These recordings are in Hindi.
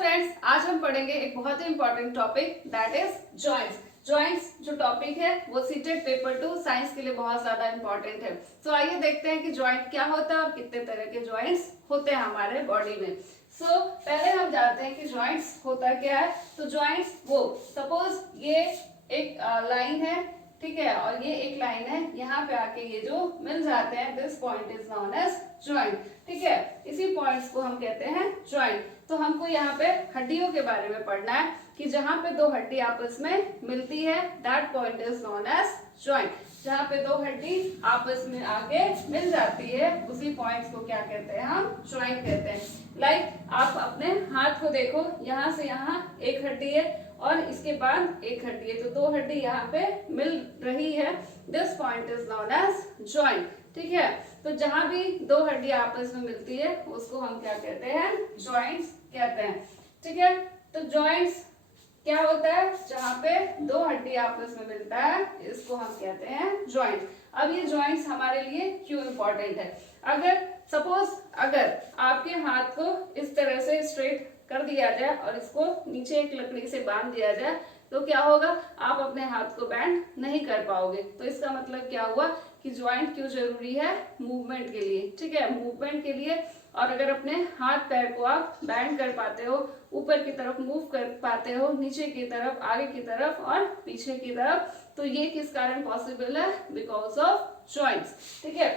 फ्रेंड्स, आज हम पढ़ेंगे एक बहुत ही important topic that is joints. Joints जो टॉपिक है वो सीटेट पेपर 2 साइंस के लिए बहुत ज्यादा इंपॉर्टेंट है। तो आइए देखते हैं कि जॉइंट क्या होता है और कितने तरह के जॉइंट्स होते हैं हमारे बॉडी में। पहले हम जानते हैं कि जॉइंट्स होता क्या है। तो जॉइंट्स वो सपोज ये एक लाइन है, ठीक है, और ये एक लाइन है, यहाँ पे आके ये जो मिल जाते हैं, this point is known as joint, ठीक है। इसी पॉइंट्स को हम कहते हैं जॉइंट। तो हमको यहाँ पे हड्डियों के बारे में पढ़ना है कि जहां पे दो हड्डी आपस में मिलती है, that point is known as joint. जहां पे दो हड्डी आपस में आके मिल जाती है, उसी पॉइंट्स को क्या कहते हैं, हम जॉइंट कहते हैं। लाइक आप अपने हाथ को देखो, यहाँ से यहाँ एक हड्डी है और इसके बाद एक हड्डी है, तो दो हड्डी यहाँ पे मिल रही है, this point is known as joint, ठीक है। तो जहां भी दो हड्डी आपस में मिलती है उसको हम क्या कहते हैं, जॉइंट्स कहते हैं, ठीक है। तो जॉइंट्स क्या होता है, जहां पे दो हड्डी आपस में मिलता है, इसको हम कहते हैं जॉइंट। अब ये जॉइंट्स हमारे लिए क्यों इंपॉर्टेंट है। अगर सपोज अगर आपके हाथ को इस तरह से स्ट्रेट कर दिया जाए और इसको नीचे एक लकड़ी से बांध दिया जाए, तो क्या होगा, आप अपने हाथ को बैंड नहीं कर पाओगे। तो इसका मतलब क्या हुआ कि ज्वाइंट क्यों जरूरी है, मूवमेंट के लिए, ठीक है, मूवमेंट के लिए। और अगर अपने हाथ पैर को आप बैंड कर पाते हो, ऊपर की तरफ मूव कर पाते हो, नीचे की तरफ, आगे की तरफ और पीछे की तरफ, तो ये किस कारण पॉसिबल है, बिकॉज ऑफ जॉइंट्स, ठीक है।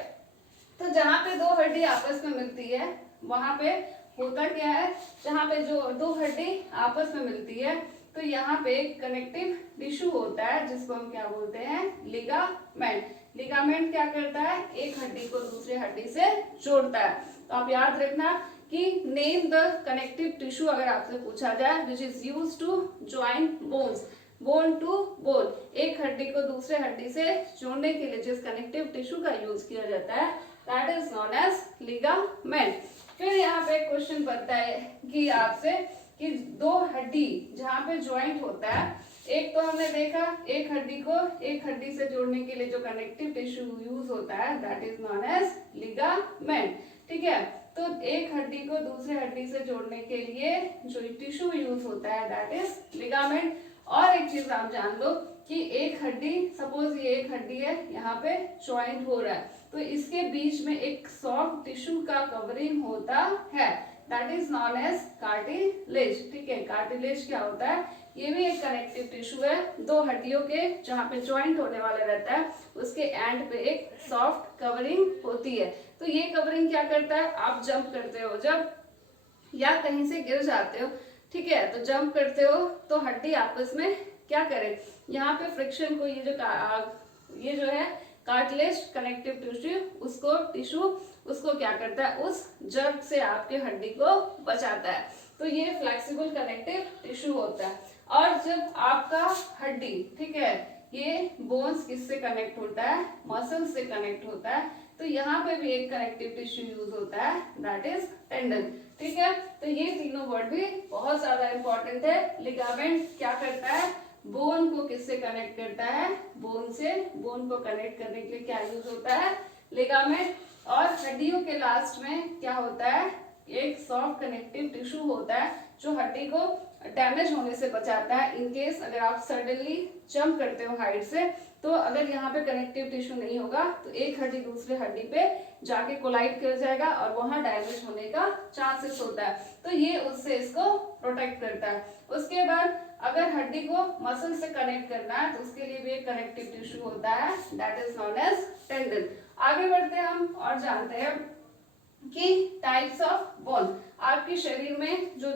तो जहां पे दो हड्डी आपस में मिलती है वहां पे होता क्या है, जहां पे जो दो हड्डी आपस में मिलती है तो यहाँ पे एक कनेक्टिव टिश्यू होता है जिसको हम क्या बोलते हैं, लिगामेंट। लिगामेंट क्या करता है, एक हड्डी को दूसरे हड्डी से जोड़ता है। तो आप याद रखना कि नेम द कनेक्टिव टिश्यू अगर आपसे पूछा जाए, which is used to join bones, bone to bone, एक हड्डी को दूसरे हड्डी से जोड़ने के लिए जिस कनेक्टिव टिश्यू का यूज किया जाता है, that is known as ligament. फिर यहाँ पे क्वेश्चन बनता है कि आपसे कि दो हड्डी जहाँ पे ज्वाइंट होता है, एक तो हमने देखा एक हड्डी को एक हड्डी से जोड़ने के लिए जो कनेक्टिव टिश्यू यूज होता है, that is known as ligament, ठीक है। तो एक हड्डी को दूसरे हड्डी से जोड़ने के लिए जो टिश्यू यूज होता है, दैट इज लिगामेंट। और एक चीज आप जान लो कि एक हड्डी, सपोज ये एक हड्डी है, यहाँ पे ज्वाइंट हो रहा है, तो इसके बीच में एक सॉफ्ट टिश्यू का कवरिंग होता है, that is known as cartilage, ठीक है। कार्टिलेज क्या होता है, ये भी एक कनेक्टिव टिश्यू है, दो हड्डियों के जहां पे ज्वाइंट होने वाला रहता है, उसके एंड पे एक सॉफ्ट कवरिंग होती है। तो ये कवरिंग क्या करता है, आप जंप करते हो जब, या कहीं से गिर जाते हो, ठीक है, तो जंप करते हो तो हड्डी आपस में क्या करे, यहाँ पे फ्रिक्शन को ये जो है कार्टिलेज कनेक्टिव टिश्यू उसको क्या करता है, उस जर्क से आपके हड्डी को बचाता है। तो ये फ्लेक्सिबल कनेक्टिव टिश्यू होता है। और जब आपका हड्डी, ठीक है, ये बोन्स किससे कनेक्ट होता है, मसल से कनेक्ट होता है, तो यहाँ पे भी एक कनेक्टिव टिश्यू यूज होता है, दैट इज टेंडन, ठीक है। तो ये तीनों वर्ड भी बहुत ज्यादा इंपॉर्टेंट है। लिगामेंट क्या करता है, बोन को किससे कनेक्ट करता है, बोन से, बोन को कनेक्ट करने के लिए क्या यूज होता है, लिगामेंट। और हड्डियों के लास्ट में क्या होता है, एक सॉफ्ट कनेक्टिव टिश्यू होता है जो हड्डी को डैमेज होने से बचाता है। इन केस अगर आप सडनली जंप करते हो हाइट से, तो अगर यहाँ पे कनेक्टिव टिश्यू नहीं होगा तो एक हड्डी दूसरे हड्डी पे जाके कोलाइड कर जाएगा और वहां डैमेज होने का चांसेस होता है। तो ये उससे इसको प्रोटेक्ट करता है। उसके बाद अगर हड्डी को मसल से कनेक्ट करना है तो उसके लिए भी एक कनेक्टिव टिश्यू होता है, that is known as tendon. आगे बढ़ते हैं हम और जानते हैं कि टाइप्स ऑफ बोन आपके शरीर में जो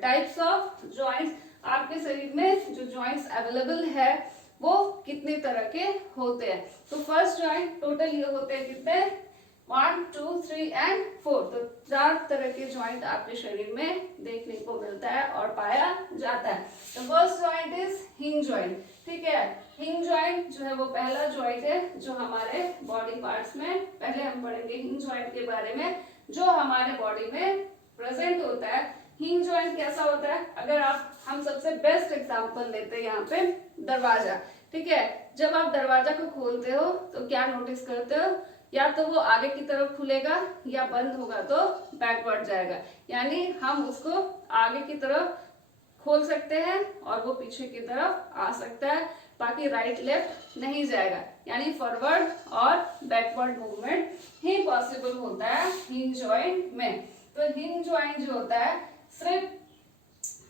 टाइप्स ऑफ जॉइंट्स आपके शरीर में जो जॉइंट्स अवेलेबल है वो कितने तरह के होते हैं। तो फर्स्ट जॉइंट टोटल ये होते हैं कितने, 1 2 3 एंड 4, तो 4 तरह के जॉइंट आपके शरीर में देखने को मिलता है और पाया जाता है। तो first joint is hinge joint, ठीक है। हिंज जॉइंट जो है वो पहला जॉइंट है जो हमारे बॉडी पार्ट्स में, पहले हम पढ़ेंगे हिंज जॉइंट के बारे में, जो हमारे बॉडी में प्रेजेंट होता है। हिंज जॉइंट कैसा होता है, अगर हम सबसे बेस्ट एग्जांपल लेते हैं यहाँ पे दरवाजा, ठीक है। जब आप दरवाजा को खोलते हो तो क्या नोटिस करते हो, या तो वो आगे की तरफ खुलेगा या बंद होगा तो बैकवर्ड जाएगा, यानी हम उसको आगे की तरफ खोल सकते हैं और वो पीछे की तरफ आ सकता है, बाकी राइट लेफ्ट नहीं जाएगा, यानी फॉरवर्ड और बैकवर्ड मूवमेंट ही पॉसिबल होता है हिंज जॉइंट में। तो हिंज जॉइंट जो होता है सिर्फ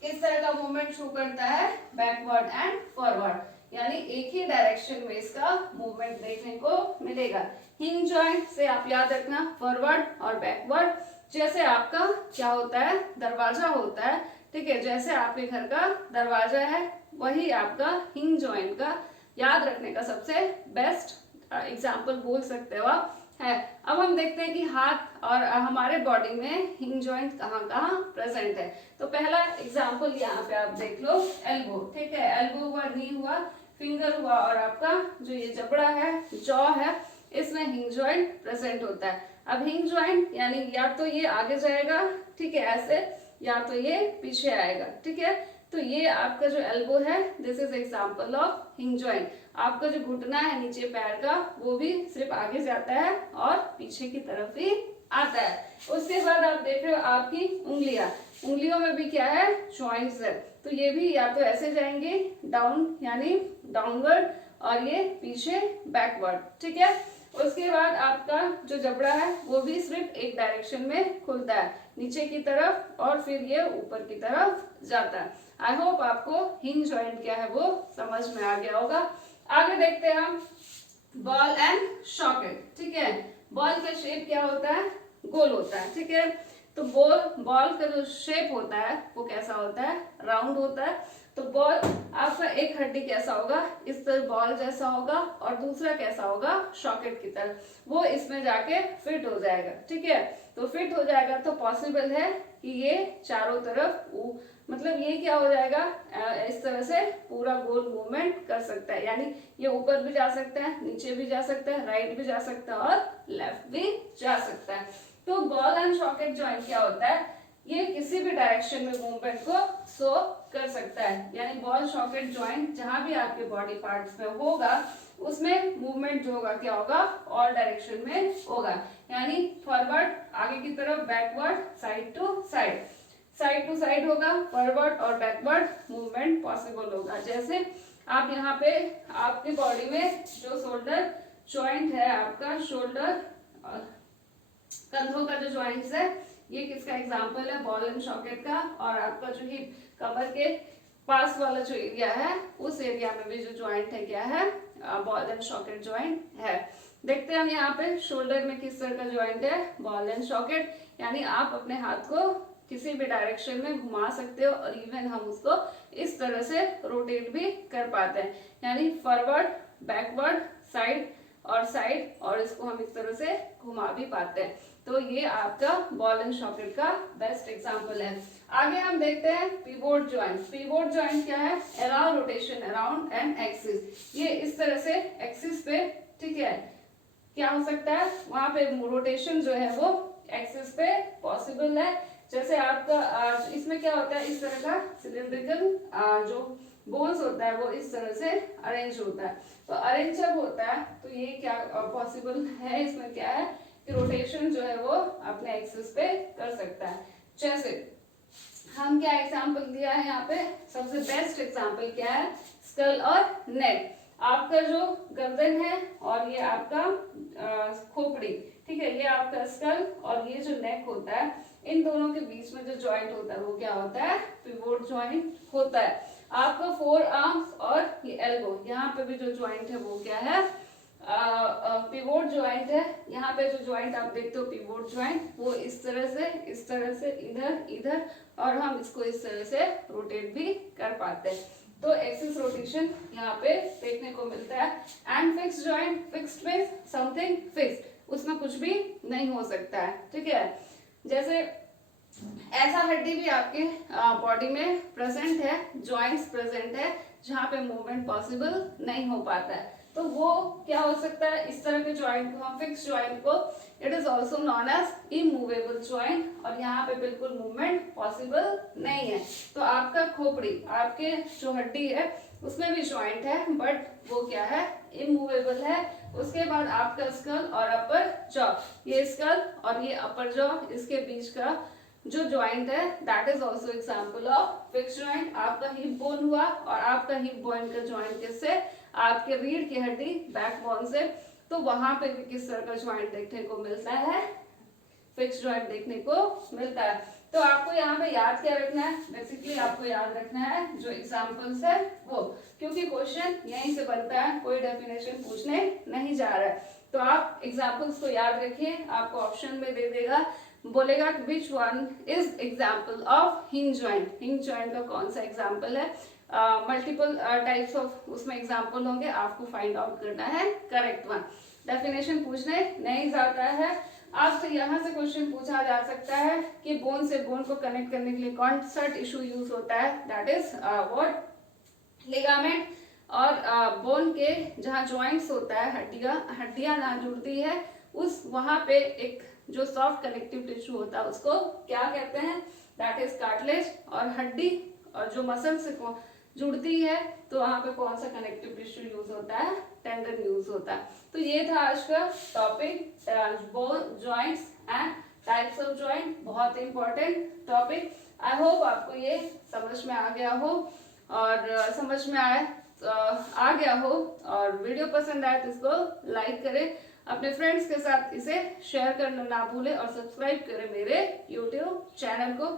किस तरह का मूवमेंट शो करता है, बैकवर्ड एंड फॉरवर्ड, यानी एक ही डायरेक्शन में इसका मूवमेंट देखने को मिलेगा। हिंज जॉइंट से आप याद रखना फॉरवर्ड और बैकवर्ड, जैसे आपका क्या होता है, दरवाजा होता है, ठीक है, जैसे आपके घर का दरवाजा है वही आपका हिंज जॉइंट का याद रखने का सबसे बेस्ट एग्जाम्पल बोल सकते हो आप है। अब हम देखते हैं कि हाथ और हमारे बॉडी में हिंज जॉइंट कहाँ कहाँ प्रेजेंट है। तो पहला एग्जाम्पल यहाँ पे आप देख लो, एल्बो, ठीक है, एल्बो हुआ, नी हुआ, फिंगर हुआ और आपका जो ये जबड़ा है, जॉ है, इसमें हिंज जॉइंट प्रेजेंट होता है। अब हिंज जॉइंट यानी या तो ये आगे जाएगा, ठीक है, ऐसे, या तो ये पीछे आएगा, ठीक है। तो ये आपका जो एल्बो है, this is example of hinge joint. आपका जो घुटना है नीचे पैर का, वो भी सिर्फ आगे जाता है और पीछे की तरफ ही आता है। उसके बाद आप देख रहे हो आपकी उंगलियां, उंगलियों में भी क्या है, जॉइंट्स है, तो ये भी या तो ऐसे जाएंगे डाउन यानी डाउनवर्ड और ये पीछे बैकवर्ड, ठीक है। उसके बाद आपका जो जबड़ा है वो भी सिर्फ एक डायरेक्शन में खुलता है, नीचे की तरफ, और फिर ये ऊपर की तरफ जाता है। आई होप आपको हिंज जॉइंट क्या है वो समझ में आ गया होगा। आगे देखते हैं हम बॉल एंड सॉकेट, ठीक है। बॉल का शेप क्या होता है, गोल होता है, ठीक है। तो बॉल का जो शेप होता है वो कैसा होता है, राउंड होता है। तो बॉल आपका एक हड्डी कैसा होगा, इस तरह बॉल जैसा होगा, और दूसरा कैसा होगा, सॉकेट की तरह, वो इसमें जाके फिट हो जाएगा, ठीक है। तो फिट हो जाएगा तो पॉसिबल है कि ये चारों तरफ मतलब ये क्या हो जाएगा, इस तरह से पूरा गोल मूवमेंट कर सकता है, यानी ये ऊपर भी जा सकता है, नीचे भी जा सकता है, राइट भी जा सकता है और लेफ्ट भी जा सकता है। तो बॉल एंड सॉकेट जॉइंट क्या होता है, ये किसी भी डायरेक्शन में मूवमेंट को शो कर सकता है, यानी बॉल सॉकेट जॉइंट जहां भी आपके बॉडी पार्ट्स में होगा उसमें मूवमेंट जो होगा क्या होगा, ऑल डायरेक्शन में होगा, यानी फॉरवर्ड आगे की तरफ, बैकवर्ड साइड टू साइड होगा, फॉरवर्ड और बैकवर्ड मूवमेंट पॉसिबल होगा। जैसे आप यहाँ पे आपकी बॉडी में जो शोल्डर जॉइंट है, आपका शोल्डर कंधों का जो जॉइंट्स है, ये किसका एग्जांपल है, बॉल एंड सॉकेट का। और आपका जो हिप कमर के पास वाला जो एरिया है, उस एरिया में भी जो जॉइंट है क्या है, बॉल एंड सॉकेट जॉइंट है। देखते हैं हम यहाँ पे शोल्डर में किस तरह का जॉइंट है, बॉल एंड सॉकेट, यानी आप अपने हाथ को किसी भी डायरेक्शन में घुमा सकते हो और इवन हम उसको इस तरह से रोटेट भी कर पाते हैं, यानी फॉरवर्ड, बैकवर्ड, साइड, और इसको हम इस तरह से घुमा भी पाते हैं। तो ये आपका बॉल एंड सॉकेट का बेस्ट एग्जांपल है। आगे हम देखते हैं पिवोट जॉइंट। पिवोट जॉइंट क्या है, around rotation around an axis, ये इस तरह से एक्सिस पे, ठीक है, क्या हो सकता है, वहां पे रोटेशन जो है वो एक्सिस पे पॉसिबल है। जैसे आपका इसमें क्या होता है, इस तरह का सिलिंड्रिकल जो बोन्स होता है वो इस तरह से अरेंज होता है। तो अरेंज जब होता है तो ये क्या पॉसिबल है, इसमें क्या है कि रोटेशन जो है वो अपने एक्सिस पे कर सकता है। जैसे हम क्या एग्जांपल दिया है यहाँ पे, सबसे बेस्ट एग्जांपल क्या है, स्कल और नेक। आपका जो गर्दन है और ये आपका खोपड़ी, ठीक है, ये आपका स्कल और ये जो नेक होता है, इन दोनों के बीच में जो जॉइंट होता है वो क्या होता है, पिवोट जॉइंट होता है। आपका फोर आर्म्स और ये एल्बो, यहाँ पे भी जो जॉइंट है वो क्या है, पिवोट जॉइंट है। यहाँ पे जो जॉइंट आप देखते हो पिवोट जॉइंट, वो इस तरह से इधर और हम इसको इस तरह से रोटेट भी कर पाते हैं। तो एक्सिस रोटेशन यहाँ पे देखने को मिलता है। And fix joint, fixed means something fixed, उसमें कुछ भी नहीं हो सकता है, ठीक है। जैसे ऐसा हड्डी भी आपके बॉडी में प्रेजेंट है, जॉइंट्स प्रेजेंट है, जहाँ पे मूवमेंट पॉसिबल नहीं हो पाता है। तो वो क्या हो सकता है, इस तरह के ज्वाइंट को हम फिक्स ज्वाइंट को it is also known as immovable joint, और यहाँ पे बिल्कुल मूवमेंट पॉसिबल नहीं है। तो आपका खोपड़ी, आपके जो हड्डी है उसमें भी ज्वाइंट है, बट वो क्या है, इमूवेबल है। उसके बाद आपका स्कल और अपर जॉ, ये स्कल और ये अपर जॉ, इसके बीच का जो ज्वाइंट है that is also example of fix joint. आपका हिप बोन हुआ, और आपका हिप बोन का ज्वाइंट किससे, आपके रीढ़ की हड्डी बैकबोन से। तो वहां पे भी किस तरह का ज्वाइंट देखने को मिलता है, फिक्स ज्वाइंट देखने को मिलता है। तो आपको यहाँ पे याद क्या रखना है, बेसिकली आपको याद रखना है जो एग्जाम्पल्स है वो, क्योंकि क्वेश्चन यहीं से बनता है, कोई डेफिनेशन पूछने नहीं जा रहा है। तो आप एग्जाम्पल्स को याद रखिए, आपको ऑप्शन में दे देगा, बोलेगा which one is example of hinge joint. Hinge joint का कौन सा एग्जाम्पल है, मल्टीपल टाइप्स ऑफ उसमें एग्जाम्पल होंगे, आपको फाइंड आउट करना है करेक्ट वन। डेफिनेशन पूछने नहीं जाता है आपसे, यहाँ से क्वेश्चन पूछा जा सकता है कि बोन से बोन को कनेक्ट करने के लिए कौन सा टिश्यू यूज होता है, दैट इज व्हाट, लिगामेंट। और बोन के जहाँ ज्वाइंट्स होता है, हड्डियां ना जुड़ती है, उस वहां पे एक जो सॉफ्ट कनेक्टिव टिश्यू होता है उसको क्या कहते हैं, दैट इज कार्टिलेज। और हड्डी और जो मसल से जुड़ती है तो वहां पे कौन सा कनेक्टिव टिश्यू यूज होता है, टेंडन यूज होता है। तो ये था आज का topic, bone joints and types of joint, बहुत इंपॉर्टेंट टॉपिक। आई होप आपको ये समझ में आ गया हो, और समझ में आ गया हो, और वीडियो पसंद आए तो इसको लाइक करें, अपने फ्रेंड्स के साथ इसे शेयर करना ना भूलें, और सब्सक्राइब करें मेरे यूट्यूब चैनल को।